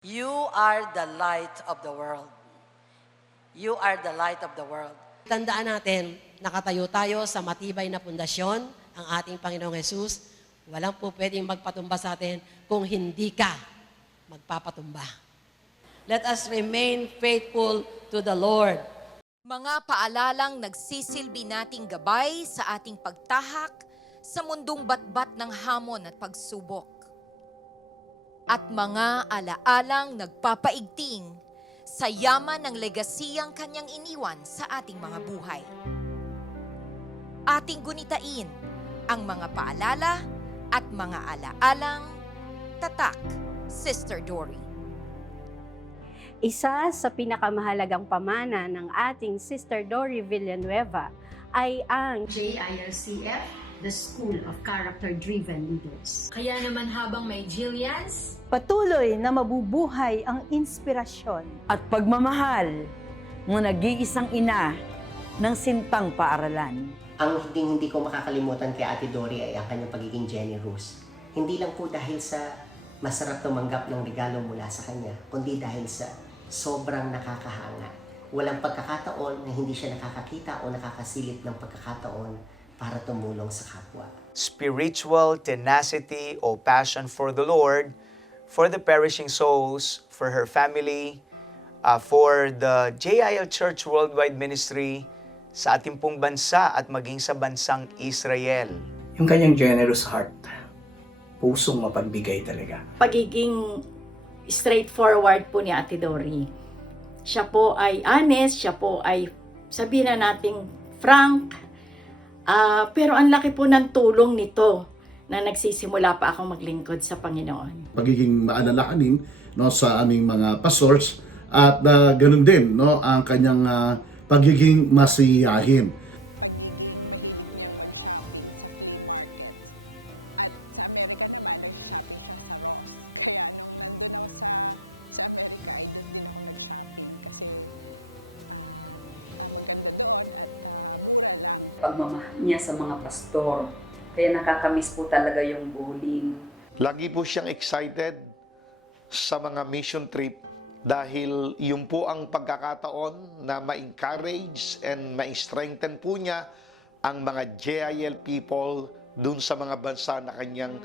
You are the light of the world. You are the light of the world. Tandaan natin, nakatayo tayo sa matibay na pundasyon, ang ating Panginoong Hesus. Walang po pwedeng magpatumba sa atin kung hindi ka magpapatumba. Let us remain faithful to the Lord. Mga paalalang nagsisilbi nating gabay sa ating pagtahak sa mundong batbat ng hamon at pagsubok. At mga alaalang nagpapaigting sa yaman ng legasiyang kanyang iniwan sa ating mga buhay. Ating gunitain ang mga paalala at mga alaalang tatak, Sister Dory. Isa sa pinakamahalagang pamana ng ating Sister Dory Villanueva ay ang JIRCF, the School of Character-Driven Leaders. Kaya naman habang may Jillians, patuloy na mabubuhay ang inspirasyon at pagmamahal ng nag-iisang ina ng sintang paaralan. Ang hindi ko makakalimutan kay Ate Dory ay ang kanyang pagiging generous. Hindi lang po dahil sa masarap tumanggap ng regalo mula sa kanya, kundi dahil sa sobrang nakakahanga. Walang pagkakataon na hindi siya nakakakita o nakakasilip ng pagkakataon para tumulong sa kapwa. Spiritual tenacity o passion for the Lord, for the perishing souls, for her family, for the JIL Church Worldwide Ministry, sa ating pong bansa at maging sa bansang Israel. Yung kanyang generous heart, pusong mapagbigay talaga. Pagiging straightforward po ni Ate Dory. Siya po ay honest, siya po ay sabihin na nating frank, pero ang laki po ng tulong nito na nagsisimula pa akong maglingkod sa Panginoon. Pagiging maalalahanin sa aming mga pastors at ganun din ang kanyang pagiging masiyahin. pagiging mahilig niyang mag-shopping sa flea market. At sa Amerika naman, nag-shopping siya sa Ross. Kaya nung nandun ako sa Amerika, ay doon din ako nag-shopping kasi maganda doon at mura lang. Pagmamahal niya sa mga pastor, kaya nakakamiss po talaga yung bowling. Lagi po siyang excited sa mga mission trip dahil yun po ang pagkakataon na ma-encourage and ma-strengthen po niya ang mga JIL people dun sa mga bansa na kanyang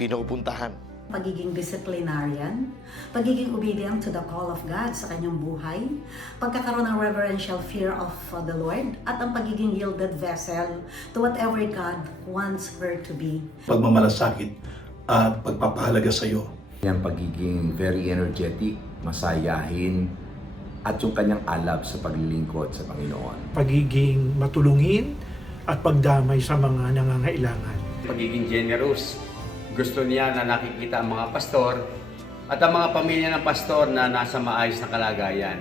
pinupuntahan. Pagiging disciplinarian, pagiging obedient to the call of God sa kanyang buhay, pagkakaroon ng reverential fear of the Lord, at ang pagiging yielded vessel to whatever God wants her to be. Pagmamalasakit at pagpapahalaga sa iyo. Yung pagiging very energetic, masayahin, at yung kanyang alab sa paglilingkod sa Panginoon. Pagiging matulungin at pagdamay sa mga nangangailangan. Pagiging generous. Gusto niya na nakikita ang mga pastor at ang mga pamilya ng pastor na nasa maayos na kalagayan.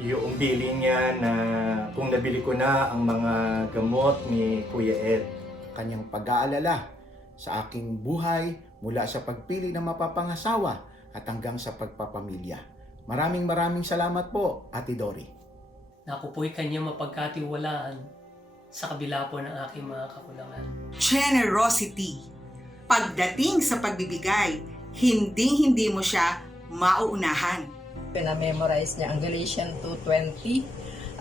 Yung bilin niya na kung nabili ko na ang mga gamot ni Kuya Ed. Kanyang pag-aalala sa aking buhay mula sa pagpili ng mapapangasawa at hanggang sa pagpapamilya. Maraming salamat po, Ate Dory. Na ako po'y kanyang mapagkatiwalaan sa kabila po ng aking mga kakulangan. Generosity. Pagdating sa pagbibigay, hindi mo siya mauunahan. Pina-memorize niya ang Galatians 2:20.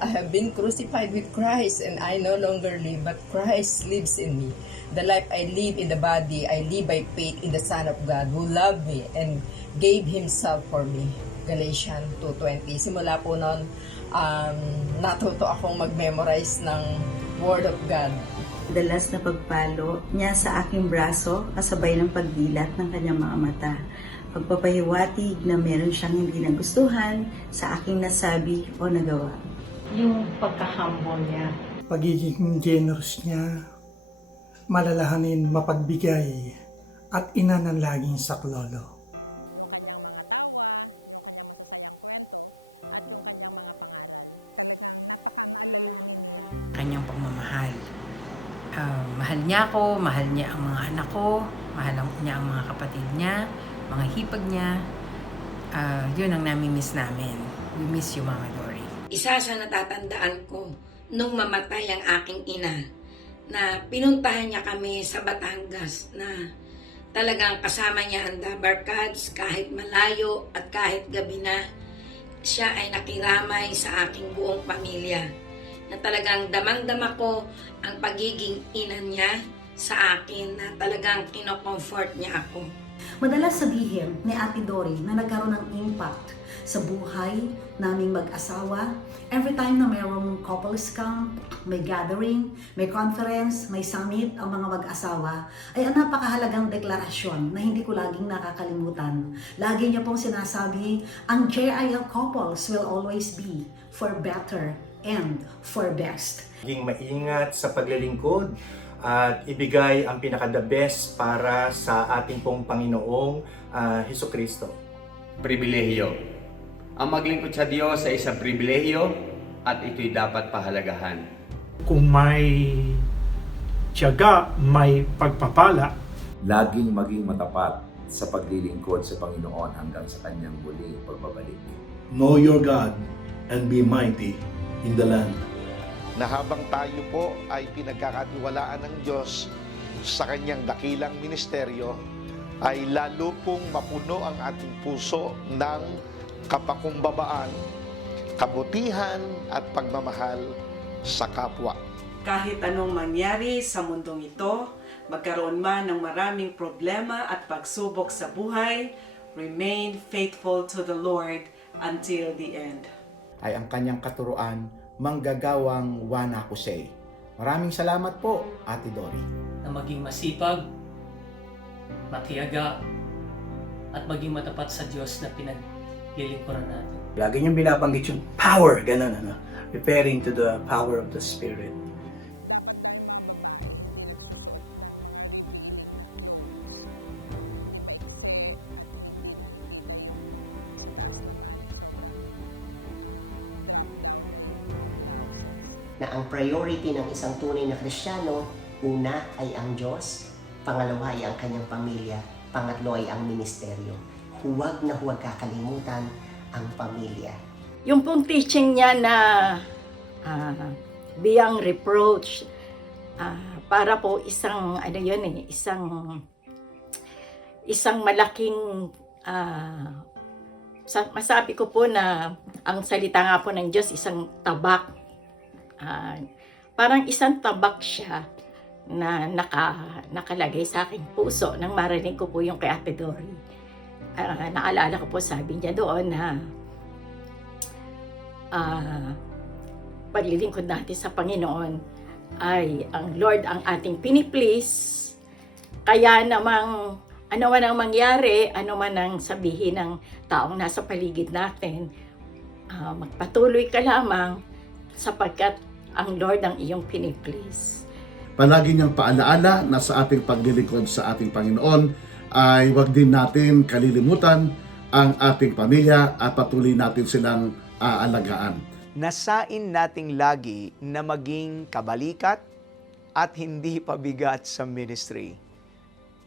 I have been crucified with Christ and I no longer live, but Christ lives in me. The life I live in the body, I live by faith in the Son of God who loved me and gave Himself for me. Galatians 2:20. Simula po noon, natuto akong mag-memorize ng Word of God. Dalas na pagpalo niya sa aking braso kasabay ng pagdilat ng kanyang mga mata. Pagpapahiwatig na meron siyang hindi nagustuhan sa aking nasabi o nagawa. Yung pagka-humble niya. Pagiging generous niya, malalahanin, mapagbigay, at ina ng laging saklolo. yung kanyang mga tawa, yung kanyang masasayang kwento, at yung kanyang mga pangaral. Talagang napaka-maalalahanin niya. kanyang pagmamahal. Mahal niya ako, mahal niya ang mga anak ko, mahal niya ang mga kapatid niya, mga hipag niya. Yun ang nami-miss namin. We miss you, Mama Dory. Isa sa natatandaan ko nung mamatay ang aking ina na pinuntahan niya kami sa Batangas na Talagang kasama niya ang Dabarkads kahit malayo at kahit gabi na. Siya ay nakiramay sa aking buong pamilya. Na talagang damang-dama ko ang pagiging ina niya sa akin na talagang kino-comfort niya ako. Madalas sabihin ni Ate Dory na nagkaroon ng impact sa buhay naming mag-asawa. Every time na mayroong couples camp, may gathering, may conference, may summit ang mga mag-asawa, ay ang napakahalagang deklarasyon na hindi ko laging nakakalimutan. Lagi niya pong sinasabi, ang JIL couples will always be for better and for best. Maging maingat sa paglilingkod at ibigay ang pinaka-the best para sa ating pong Panginoong Hesukristo. Pribilehyo. Ang maglingkod sa Diyos ay isang pribilehyo at ito'y dapat pahalagahan. Kung may tiyaga, may pagpapala. Laging maging matapat sa paglilingkod sa Panginoon hanggang sa kanyang muling pagbabalik. Know your God and be mighty in the land. Na habang tayo po ay pinagkakatiwalaan ng Diyos sa kanyang dakilang ministeryo, ay lalo pong mapuno ang ating puso ng kapakumbabaan, kabutihan at pagmamahal sa kapwa. Kahit anong mangyari sa mundong ito, magkaroon man ng maraming problema at pagsubok sa buhay, remain faithful to the Lord until the end. Ay ang kanyang katuruan, manggagawang wanakusay. Maraming salamat po, Ate Dory. Na maging masipag, matiyaga, at maging matapat sa Diyos na pinaglilingkuran natin. Lagi niyong binabanggit yung power, ganun, referring to the power of the Spirit. Dapat daw yung mga babae hindi nagsusuot ng mga revealing na clothes. Hindi maikse at hindi nakikita yung mga sa taas naman ay sobrang drop down na yung mga blouses. Na ang priority ng isang tunay na Kristiyano, una ay ang Diyos, pangalawa ay ang kanyang pamilya, pangatlo ay ang ministeryo. Huwag na huwag kakalimutan ang pamilya. Yung pong teaching niya na beyond reproach, para po isang, isang malaking, masabi ko po na ang salita nga po ng Diyos, isang tabak. Parang isang tabak siya na nakalagay sa aking puso nang marinig ko po yung kay Ate Dory. Naalala ko po, sabi niya doon na paglilingkod natin sa Panginoon ay ang Lord ang ating piniplease. Kaya namang ano man ang mangyari, ano man ang sabihin ng taong nasa paligid natin, magpatuloy ka lamang sapagkat ang Lord ang iyong piniplease. Palagi niyang paalaala na sa ating paglilingkod sa ating Panginoon ay wag din natin kalilimutan ang ating pamilya at patuloy natin silang aalagaan. Nasain nating lagi na maging kabalikat at hindi pabigat sa ministry.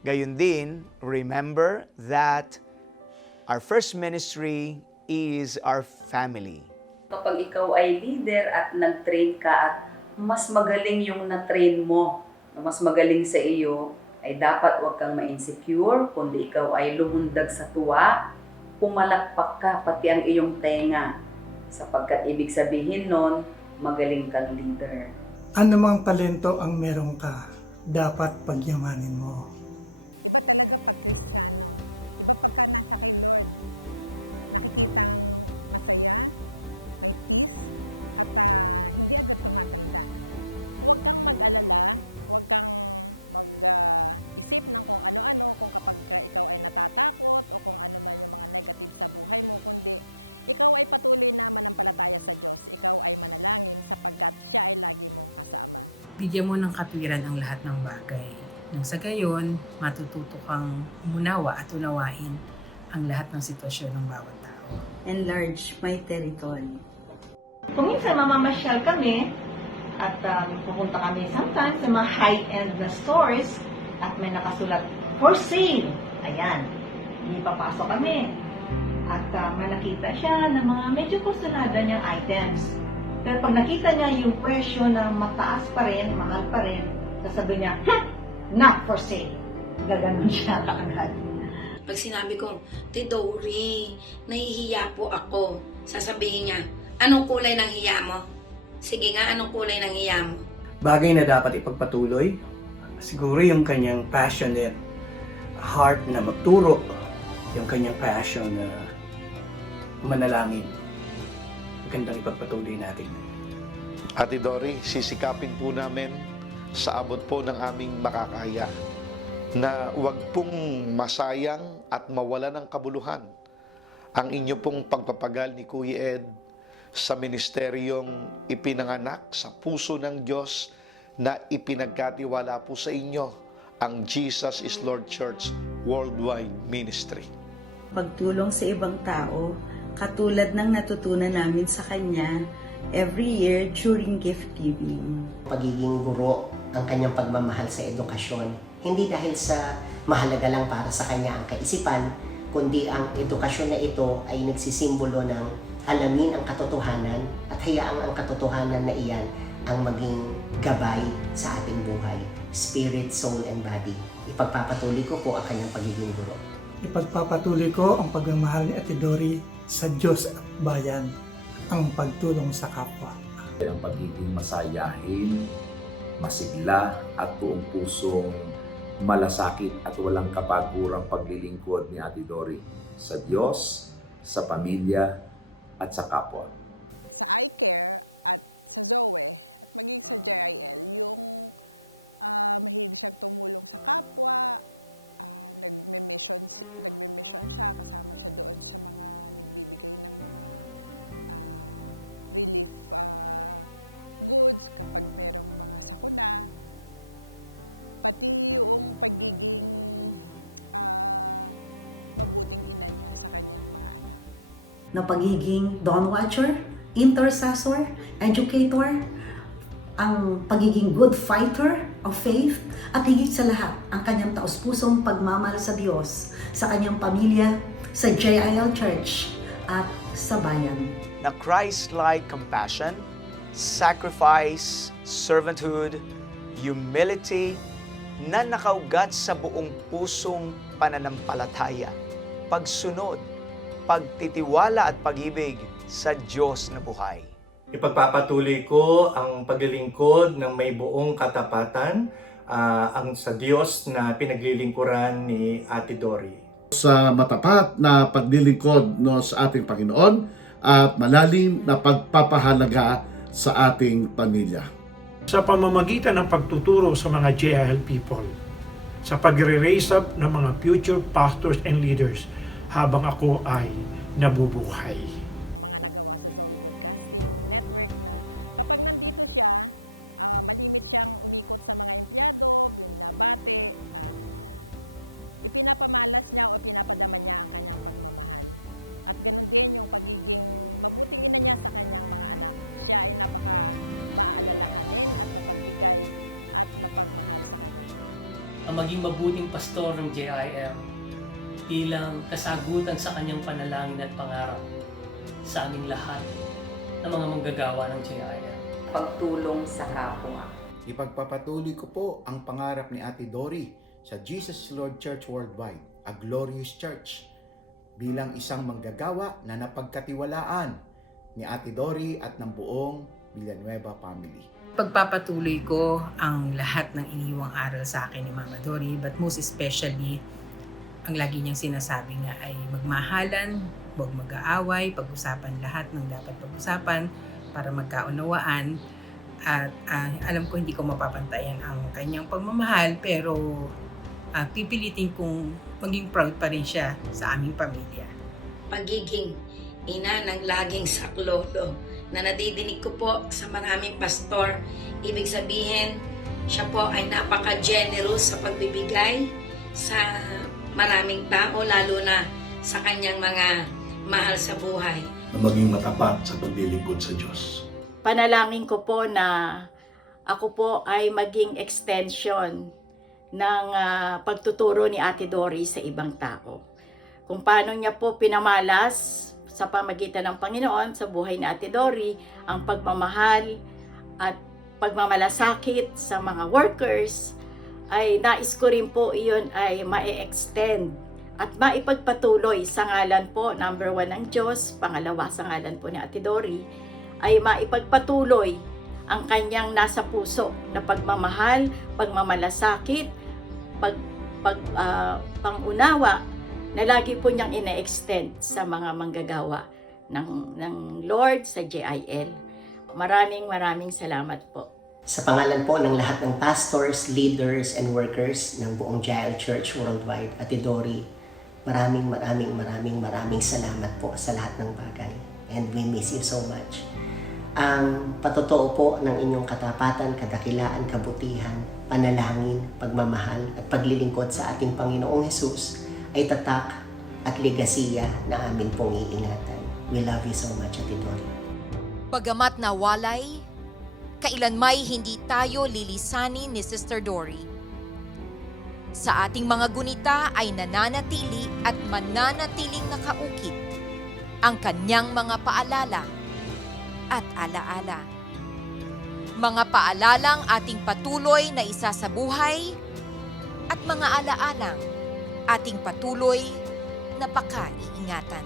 Gayon din, remember that our first ministry is our family. Kapag ikaw ay leader at nag-train ka at mas magaling yung na-train mo, mas magaling sa iyo, ay dapat huwag kang ma-insecure, kundi ikaw ay lumundag sa tuwa, pumalakpak ka pati ang iyong tenga, sapagkat ibig sabihin nun, magaling kang leader. Ano mang talento ang meron ka, dapat pagyamanin mo. Iba talaga pag Kristiyano. Iba pagka nasa kay Lord. Nakikitang masaya, may peace, at hindi agad tumatanda. Huwag kang mag-alala, huwag kang mag-isip ng kung ano-ano, kung kapag ikaw ay natatakot o kung ano man yung mga negative sa buhay mo, kundi ikaw ay patuloy na manampalataya sa Diyos. Ikaw ay manalangin sapagkat siya ay lagi mong kasama. Bigyan mo ng katwiran ang lahat ng bagay. Nang sa gayon, matututo kang umunawa at unawain ang lahat ng sitwasyon ng bawat tao. Enlarge my territory. Kung minsan mamamasyal kami at pupunta kami sometimes sa mga high-end na stores at may nakasulat, for sale. Ayan, ipapasok kami. At manakita siya ng mga medyo kustunada niyang items. Pero pag nakita niya yung presyo na mataas pa rin, mahal pa rin, sasabihin niya, not for sale. gaganon siya kaagad. Pag sinabi kong, Tidori, nahihiya po ako. Sasabihin niya, anong kulay ng hiya mo? Sige nga, anong kulay ng hiya mo? Bagay na dapat ipagpatuloy, siguro yung kanyang passionate heart na magturo, yung kanyang passion na manalangin. Magandang ipagpatuloy natin. Ate Dory, sisikapin po namin sa abot po ng aming makakaya na wag pong masayang at mawala ng kabuluhan ang inyo pong pagpapagal ni Kuya Ed sa ministeryong ipinanganak sa puso ng Diyos na ipinagkatiwala po sa inyo ang Jesus is Lord Church Worldwide Ministry. Pagtulong sa ibang tao, katulad ng natutunan namin sa Kanya every year during gift giving. Pagiging guro ang kanyang pagmamahal sa edukasyon, hindi dahil sa mahalaga lang para sa kanya ang kaisipan, kundi ang edukasyon na ito ay nagsisimbolo ng alamin ang katotohanan at hayaang ang katotohanan na iyan ang maging gabay sa ating buhay, spirit, soul, and body. Ipagpapatuloy ko po ang kanyang pagiging guro. Ipagpapatuloy ko ang pagmamahal ni Ate Dory sa Diyos at bayan, ang pagtulong sa kapwa. Ang pagiging masayahin, masigla at buong pusong malasakit at walang kapagurang paglilingkod ni Ate Dory sa Diyos, sa pamilya at sa kapwa. Sa iCare at sa Zoe at maging sa JIL, yung mahilig siyang tumulong sa kapwa, nagme-mission siya, kasama siya doon sa mga nagbibigay ng mga relief goods kapag merong mga sakuna. Pati yung pagiging mabuting ina niya sa kanyang mga anak. Na pagiging dawn watcher, intercessor, educator, ang pagiging good fighter of faith, at higit sa lahat, ang kanyang taos-pusong pagmamahal sa Diyos, sa kanyang pamilya, sa JIL Church, at sa bayan. Na Christ-like compassion, sacrifice, servanthood, humility, na nakaugat sa buong pusong pananampalataya, pagsunod, pagtitiwala at pag-ibig sa Diyos na buhay. Ipagpapatuloy ko ang paglilingkod ng may buong katapatan ang sa Diyos na pinaglilingkuran ni Ate Dory. Sa matapat na paglilingkod sa ating Panginoon at malalim na pagpapahalaga sa ating pamilya. Sa pamamagitan ng pagtuturo sa mga JIL people, sa pagre-raise up ng mga future pastors and leaders habang ako ay nabubuhay. Mga nagawa sa Zoe Broadcasting Network na kapag nandito siya, malimit siyang umikot sa mga empleyado, binabati, ipinapamalas niya o pinapadama niya ang kanyang pagmamahal. At ganun din yung pagiging mabuting ina niya sa kanyang mga anak. Siya ay napaka maaalalahanin at mapagbigay at mapagmahal sa kanyang mga anak. Ang maging mabuting pastor ng JIM bilang kasagutan sa kanyang panalangin at pangarap sa aming lahat ng mga manggagawa ng JIM. Pagtulong sa kapwa. Ipagpapatuloy ko po ang pangarap ni Ate Dory sa Jesus Lord Church Worldwide, a glorious church, bilang isang manggagawa na napagkatiwalaan ni Ate Dory at ng buong Villanueva family. Pagpapatuloy ko ang lahat ng iniwang aral sa akin ni Mama Dory, but most especially, ang lagi niyang sinasabi nga ay magmahalan, huwag mag-aaway, pag-usapan lahat ng dapat pag-usapan para magkaunawaan. At alam ko hindi ko mapapantayan ang kanyang pagmamahal, pero pipilitin kong maging proud pa rin siya sa aming pamilya. Pagiging ina ng laging saklolo na nadidinig ko po sa maraming pastor, ibig sabihin, siya po ay napaka-generous sa pagbibigay sa maraming tao, lalo na sa kanyang mga mahal sa buhay. Na maging matapat sa paglilingkod sa Diyos. Panalangin ko po na ako po ay maging extension ng pagtuturo ni Ate Dory sa ibang tao. Kung paano niya po pinamalas sa pamagitan ng Panginoon sa buhay ni Ate Dory ang pagmamahal at pagmamalasakit sa mga workers ay nais ko rin po iyon ay ma-extend at maipagpatuloy sa ngalan po, number 1 ng Diyos, pangalawa sa ngalan po ni Ate Dory, ay maipagpatuloy ang kanyang nasa puso na pagmamahal, pagmamalasakit, pangunawa na lagi po niyang ina-extend sa mga manggagawa ng Lord sa JIL. Maraming salamat po. Sa pangalan po ng lahat ng pastors, leaders, and workers ng buong JIL Church Worldwide, Ate Dory, maraming salamat po sa lahat ng bagay. And we miss you so much. Ang patotoo po ng inyong katapatan, kadakilaan, kabutihan, panalangin, pagmamahal, at paglilingkod sa ating Panginoong Hesus ay tatak at legasiya na amin pong iingatan. We love you so much, Ate Dory. Bagamat nawalay, kailanmay hindi tayo lilisanin ni Sister Dory. Sa ating mga gunita ay nananatili at mananatiling nakaukit ang kanyang mga paalala at alaala. Mga paalalang ating patuloy na isa sa buhay at mga alaalang ating patuloy na paka-iingatan.